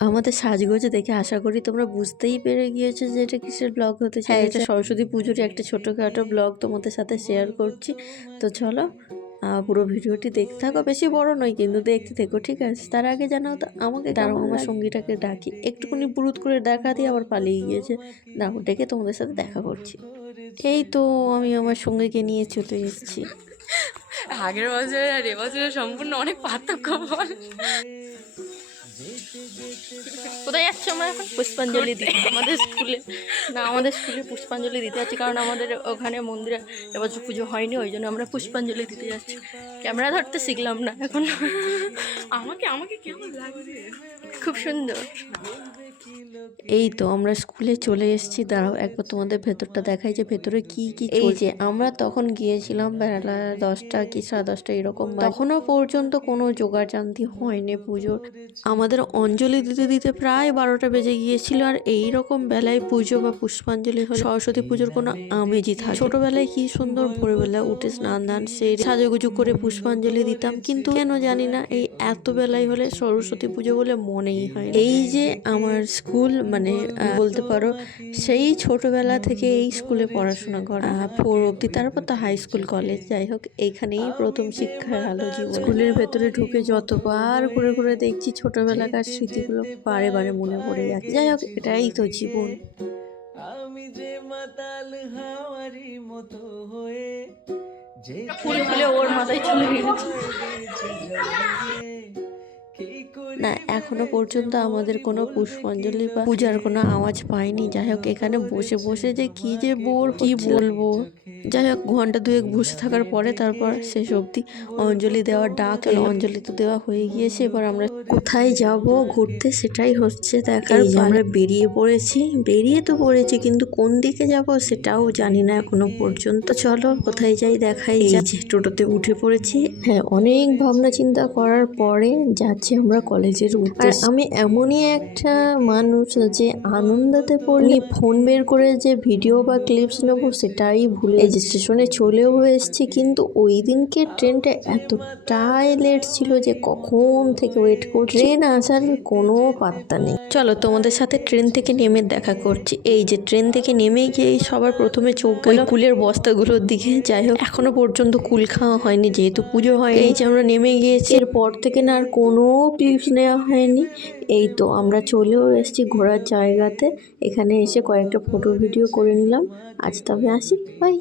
আমাদের সাজগোজ দেখে আশা করি তোমরা বুঝতেই পেরে গিয়েছো যে এটা কিসের ব্লগ হতে চলেছে। হ্যাঁ, এটা সরস্বতী পুজোর একটা ছোটখাটো ব্লগ তোমাদের সাথে শেয়ার করছি। তো চলো পুরো ভিডিওটি দেখতে থাকো, বেশি বড় নয় কিন্তু দেখতে থেকো, ঠিক আছে? তার আগে জানাও তো আমাকে, দাঁড়াও আমার সঙ্গীটাকে ডাকি, একটুখানি বুরুত করে দেখা দিয়ে আবার পালিয়ে গিয়েছে। দাঁড়াও ডেকে তোমাদের সাথে দেখা করছি। এই তো আমি আমার সঙ্গীকে নিয়ে চলে এসেছি। আগের বছর আর এবছরের সম্পূর্ণ অনেক পার্থক্য বল। কোথায় যাচ্ছি আমরা এখন? পুষ্পাঞ্জলি দিতে আমাদের স্কুলে। না, আমাদের স্কুলে পুষ্পাঞ্জলি দিতে যাচ্ছি, কারণ আমাদের ওখানে মন্দিরে এবছর পুজো হয়নি, ওই জন্য আমরা পুষ্পাঞ্জলি দিতে যাচ্ছি। ক্যামেরা ধরতে শিখলাম না এখন। আমাকে আমাকে কেমন লাগছে? খুব সুন্দর। এই তো আমরা স্কুলে চলে এসেছি। দাঁড়াও একবার তোমাদের ভেতরটা দেখাই যে ভেতরে কি কি। এই যে আমরা তখন গিয়েছিলাম বেলা 10টা কি 10:30 এরকম, তখনও পর্যন্ত কোনো জোগাড় জান্তি হয়নি পুজোর। আমাদের অঞ্জলি দিতে দিতে প্রায় 12টা বেজে গিয়েছিল। আর এই রকম বেলায় পুজো বা পুষ্পাঞ্জলি হলে সরস্বতী পুজোর কোনো আমেজই থাকে। ছোটবেলায় কি সুন্দর ভোরবেলা উঠে স্নান দান সেই সাজুগুজু করে পুষ্পাঞ্জলি দিতাম, কিন্তু কেন জানি না এই এত বেলায় হলে সরস্বতী পুজো বলে মনেই হয়। এই যে আমার স্কুল, মানে বলতে পারো সেই ছোটবেলা থেকে এই স্কুলে পড়াশোনা করা 4 অব্দি, তারপর তো হাই স্কুল কলেজ, যাই হোক এইখানেই প্রথম শিক্ষার আলো জীবন। স্কুলের ভেতরে ঢুকে যতবার ঘুরে ঘুরে দেখছি ছোটবেলাকার স্মৃতিগুলো বারে বারে মনে পড়ে যাচ্ছে। যাই হোক এটাই তো জীবন। আমি যে মাতাল হাওয়ারি মতো হয়ে ফুল ফুলে ওর মাথায় চলে গেছে। না, এখনো পর্যন্ত আমাদের কোনো পুষ্পাঞ্জলি বা পূজার কোনো আওয়াজ পাইনি। যাই হোক এখানে বসে বসে যে কি যে বোর, কি বলবো। যাই হোক ঘন্টা 2 বসে থাকার পরে তারপর শেষ অবধি অঞ্জলি দেওয়ার ডাক এলো। অঞ্জলি তো দেওয়া হয়ে গিয়েছে, এবার আমরা কোথায় যাব ঘুরতে সেটাই হচ্ছে দেখার। আমরা বেরিয়ে তো পড়েছি, কিন্তু কোন দিকে যাব সেটাও জানি না এখনো পর্যন্ত। চলো কোথায় যাই দেখাই। যে টোটোতে উঠে পড়েছি। হ্যাঁ, অনেক ভাবনা চিন্তা করার পরে যাচ্ছি আমরা কলেজের উদ্দেশ্যে। আমি এমনই একটা মানুষ যে আনন্দতে পড়লে ফোন বের করে যে ভিডিও বা ক্লিপস নেবো সেটাই ভুলে এই যে স্টেশনে চলেও এসেছি, কিন্তু ওই দিনকে ট্রেনটা এতটাই লেট ছিল যে কখন থেকে ওয়েট করছি, ট্রেন আসার কোনো পাত্তা নেই। চলো তোমাদের সাথে ট্রেন থেকে নেমে দেখা করছি। এই যে ট্রেন থেকে নেমে গিয়ে সবার প্রথমে চোখ গেল কুলের বস্তাগুলোর দিকে। যাই হোক এখনো পর্যন্ত কুল খাওয়া হয়নি যেহেতু পুজো হয়। এই যে আমরা নেমে গিয়েছি, এরপর থেকে না আর কোনো ক্লিপস নেওয়া হয়নি। এই তো আমরা চলেও এসেছি ঘোরার জায়গাতে। এখানে এসে কয়েকটা ফটো ভিডিও করে নিলাম। আজ তবে আসি, বাই।